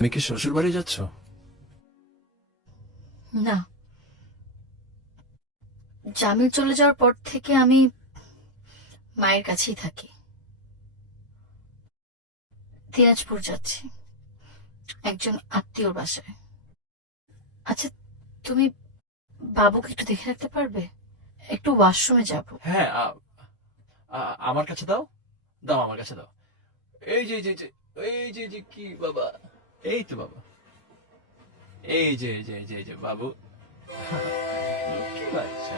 তুমি কি শ্বশুর বাড়ি যাচ্ছ না জামিল চলে যাওয়ার পর থেকে আমি মায়ের কাছেই থাকি দিনাজপুর যাচ্ছি একজন আত্মীয়র বাসায় আচ্ছা তুমি বাবুকে একটু দেখে রাখতে পারবে একটু ওয়াশরুমে যাব হ্যাঁ আমার কাছে দাও দাও আমার কাছে দাও এই যে যে এই যে কি বাবা এই তো বাবা এই যে এই যে এই যে বাবু লক্ষ্মী বাচ্চা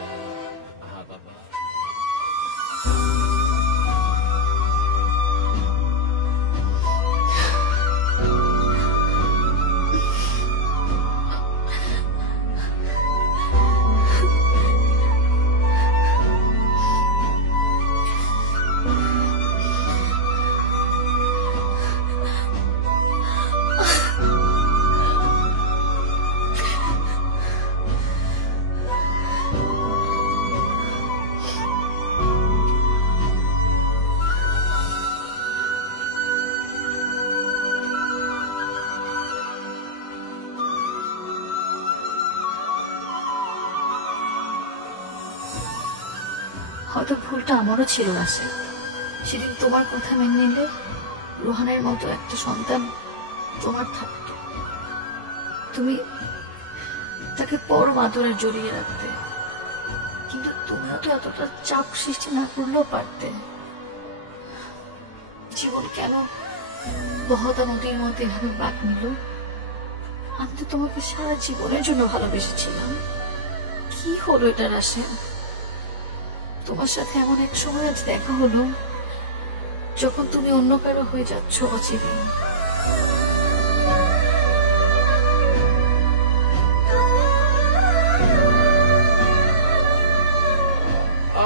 হয়তো ভুলটা আমারও ছিল আছে সেদিন তোমার কথা মেনে নিলে রোহানের মতো একটা সন্তান তোমার থাকত তুমি তাকে পরম আদরে জড়িয়ে রাখতে কিন্তু তুমি তো এতটা চাপ সৃষ্টি না করলেও পারতে জীবন কেন বহতা নদীর মতো এভাবে বাদ নিল আমি তো তোমাকে সারা জীবনের জন্য ভালোবেসেছিলাম কি হলো এটার আশা তোমার সাথে এমন এক সময় আজ দেখা হলো যখন তুমি অন্য কারো হয়ে যাচ্ছ অচিরেই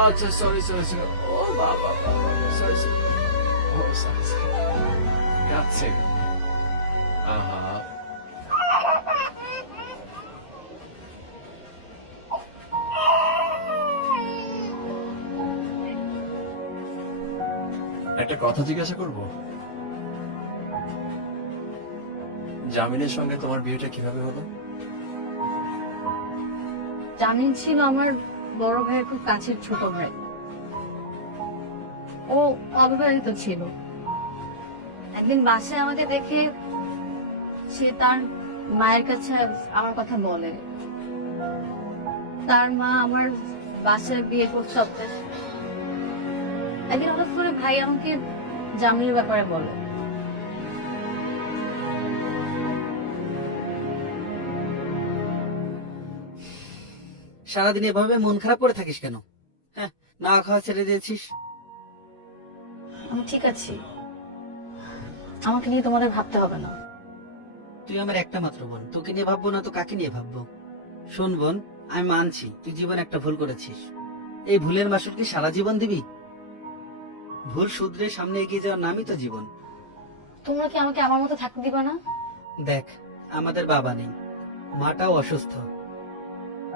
আচ্ছা সরি সরি সরি ও বাবা সরি সরি ও সরি সরি আহা একটা কথা জিজ্ঞাসা করব জামিনের সঙ্গে তোমার বিয়েটা কিভাবে হলো জামিন ছিল আমার বড় ভাই খুব কাছের ছোট ভাই ও অবিবাহিত ছিল একদিন বাসে আমাকে দেখে সে তার মায়ের কাছে আমার কথা বলে তার মা আমার বাসায় বিয়ে করছে একদিন হঠাৎ করে ভাই আমাকে জামিনের ব্যাপারে বলো সারাদিন এভাবে মন খারাপ করে থাকিস কেন হ্যাঁ, না খাওয়া ছেড়ে দিয়েছিস আমি ঠিক আছি আমাকে নিয়ে তোমাদের ভাবতে হবে না তুই আমার একটা মাত্র বোন তোকে নিয়ে ভাববো না তো কাকে নিয়ে ভাববো শোন বোন আমি মানছি তুই জীবন একটা ভুল করেছিস এই ভুলের মাসুল কি সারা জীবন দিবি ভুল শুধরে সামনে এগিয়ে যাওয়ার নামই তো জীবন তোমরা কি আমাকে আমার মতো থাকতে দিবা না দেখ আমাদের বাবা নেই মাটাও অসুস্থ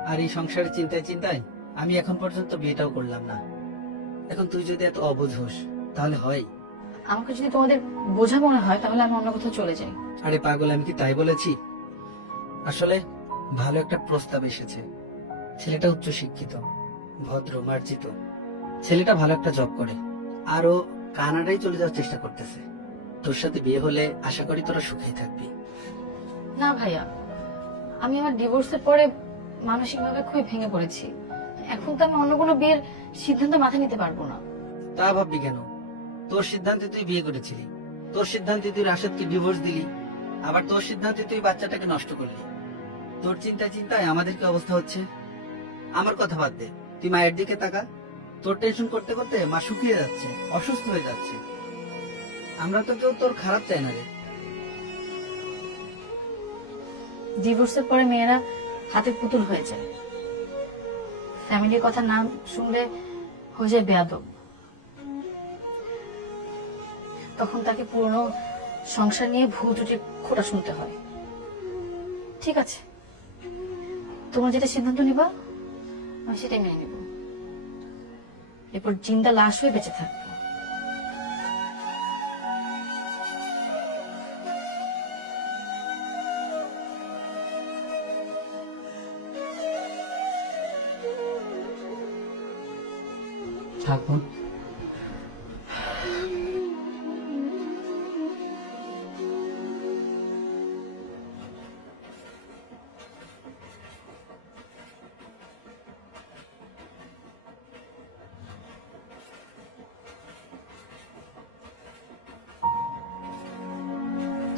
আর এই সংসারের চিন্তায় চিন্তায় আমি এখন পর্যন্ত বিয়েটাও করলাম না এখন তুই যদি এত অবুঝ তাহলে হয় আমাকে যদি তোমাদের বোঝা মনে হয় তাহলে আমি অন্য কোথাও চলে যাই আরে পাগল আমি কি তাই বলেছি আসলে ভালো একটা প্রস্তাব এসেছে ছেলেটা উচ্চশিক্ষিত ভদ্র মার্জিত ছেলেটা ভালো একটা জব করে আরো কানাডায় চলে যাওয়ার চেষ্টা করতেছে তোর সাথে বিয়ে হলে আশা করি তোরা সুখেই থাকবি না ভাইয়া আমি আমার ডিভোর্সের পরে মানসিকভাবে খুবই ভেঙে পড়েছি এখন তো আমি অন্য কোনো বিয়ের সিদ্ধান্ত মাথায় নিতে পারবো না তা ভাববি কেন তোর সিদ্ধান্তে তুই বিয়ে করেছিলি তোর সিদ্ধান্তে তুই রাশেদকে ডিভোর্স দিলি আবার তোর সিদ্ধান্তে তুই বাচ্চাটাকে নষ্ট করলি তোর চিন্তা চিন্তায় আমাদের কি অবস্থা হচ্ছে আমার কথা বাদ দে তুই মায়ের দিকে তাকা তোর টেনশন করতে করতে মা শুকিয়ে যাচ্ছে অসুস্থ হয়ে যাচ্ছে আমরা তো কেউ তোর খারাপ চাই না রে ডিভোর্সের পরে মেয়েরা হাতে পুতুল হয়ে যায় ফ্যামিলির কথা নাম শুনলে হয়ে যায় বেয়াদব তখন তাকে পুরনো সংসার নিয়ে ভুল ত্রুটি খোটা শুনতে হয় ঠিক আছে তোমরা যেটা সিদ্ধান্ত নিবা আমি সেটাই মেনে নিব এরপর জিন্দা লাশ হয়ে বেঁচে থাকবো থাকবো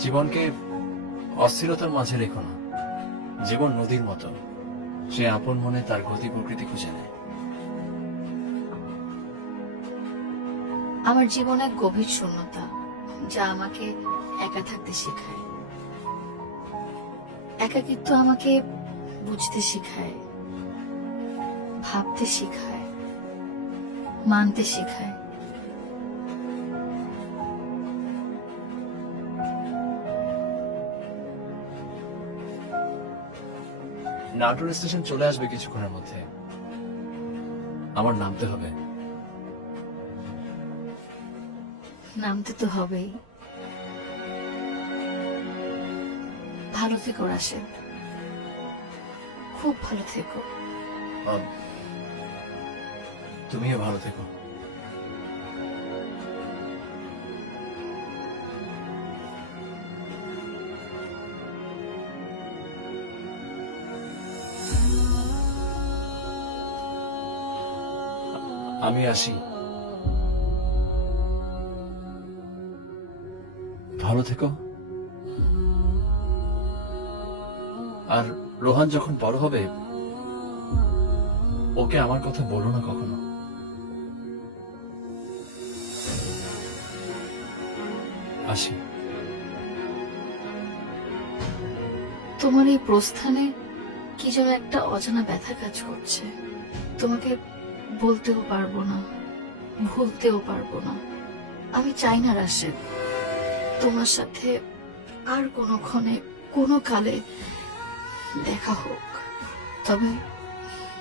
জীবনকে অস্থিরতার মাঝে রেখো না জীবন নদীর মতো সে আপন মনে তার গতি প্রকৃতি খুঁজে নেয় আমার জীবন এক গভীর শূন্যতা যা আমাকে একা থাকতে শেখায় একাকিত্ব আমাকে বুঝতে শেখায় ভাবতে শেখায় মানতে শেখায় নাটোর স্টেশন চলে আসবে কিছুক্ষণের মধ্যে আমার নামতে হবে নামতে তো হবেই ভালো থেকো রাশেদ খুব ভালো থেকো তুমিও ভালো থেকো আমি আসি ভালো থেকো আর রোহান যখন বড় হবে ওকে আমার কথা বলো না কখনো আসি তোমার এই প্রস্থানে কি যেন একটা অজানা ব্যথা কাজ করছে তোমাকে বলতেও পারবো না ভুলতেও পারবো না আমি চাই না রাশে তোমার সাথে আর কোনো ক্ষণে কোনো কালে দেখা হোক তবে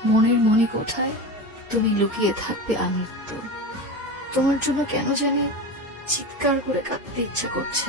মনের মনে কোথায় তুমি লুকিয়ে থাকবে আমৃত্য তোমার জন্য কেন জানি চিৎকার করে কাঁদতে ইচ্ছা করছে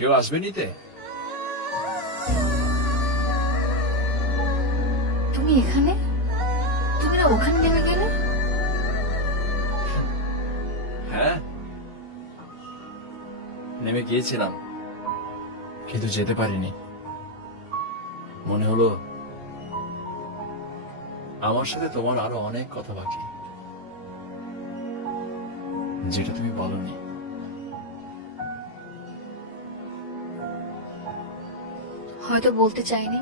কেউ আসবে নিতে তুমি এখানে তুমি না ওখানে নেমে গেলে হ্যাঁ নেমে গিয়েছিলাম কিন্তু যেতে পারিনি মনে হলো আমার সাথে তোমার আরো অনেক কথা বাকি যেটা তুমি বলনি হয়তো বলতে চাইনি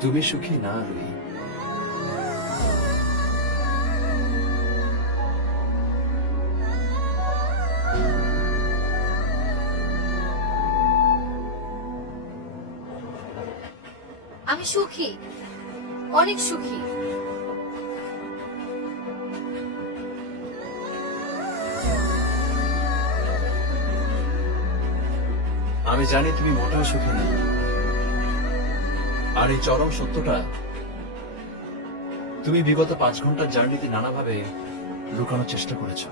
তুমি সুখী না রুহি আমি সুখী অনেক সুখী আমি জানি তুমি মোটেও সুখী না আর এই চরম সত্যটা তুমি বিগত পাঁচ ঘন্টার জার্নিতে নানাভাবে লুকানোর চেষ্টা করেছ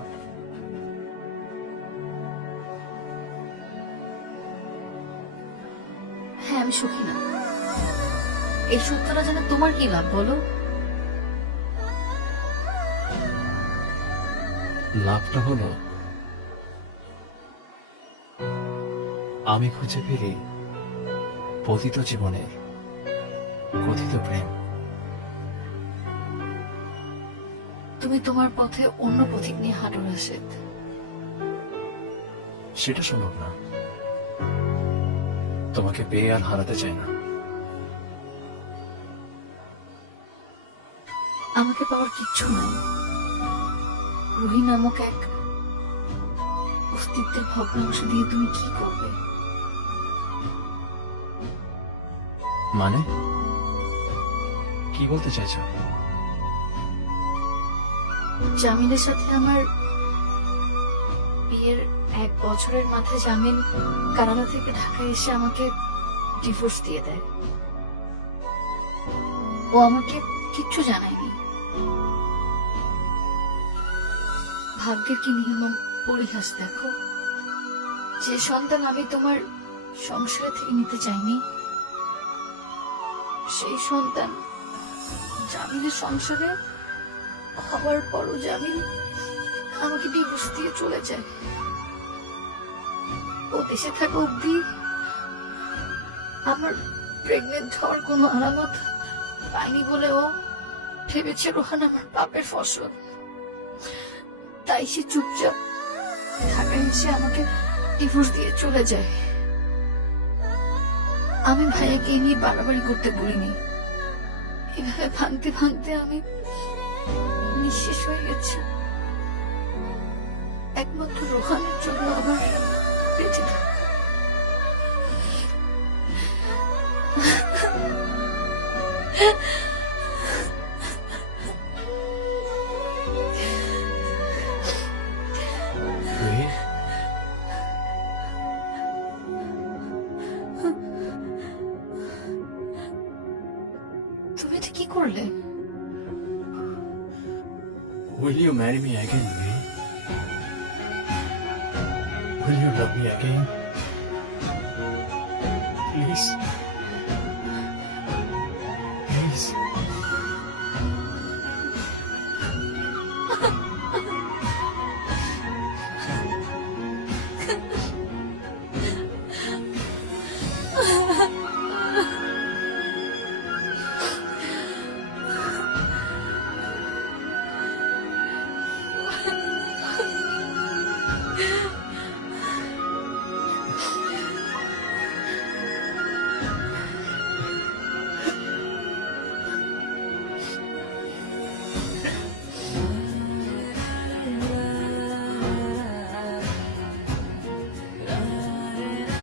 হ্যাঁ আমি সুখী না এই সত্যটা যেন তোমার কি লাভ বলো লাভটা হলো আমি খুঁজে ফিরি পতিত জীবনের কথিত প্রেম তুমি তোমার পথে অন্য পথিক নিয়ে হাঁটো রাশেদ সেটা সম্ভব না তোমাকে পেয়ে আর হারাতে চাই না আমাকে পাওয়ার কিচ্ছু নাই রোহি নামক এক অস্তিত্বের ভগ্নাংশ দিয়ে তুমি কি করবে মানে কি বলতে চাইছ জামিনের সাথে আমার বিয়ের এক বছরের মাথায় জামিন কানাডা থেকে ঢাকা এসে আমাকে ডিভোর্স দিয়ে দেয় ও আমাকে কিচ্ছু জানায়নি ভাগ্যের কি নিয়ম পরিহাস দেখো যে সন্তান আমি তোমার সংসারে থেকে নিতে চাইনি সেই সন্তান জামিনের সংসারে হওয়ার পরও জামিন আমাকে ডিভোর্স দিয়ে চলে যায় ও দেশে থাকা অব্দি আমার প্রেগনেন্ট হওয়ার কোনো আলামত পাইনি বলেও ভেবেছে রোহান আমার পাপের ফসল তাই সে চুপচাপ ঢাকা এসে আমাকে ডিভোর্স দিয়ে চলে যায় আমি ভাইয়াকে নিয়ে বাড়াবাড়ি করতে বলিনি এভাবে ভাঙতে ভাঙতে আমি নিঃশেষ হয়ে গেছি একমাত্র রোহানের জন্য আমার বেঁচে থাকা Yeah. Will you love me again? Please.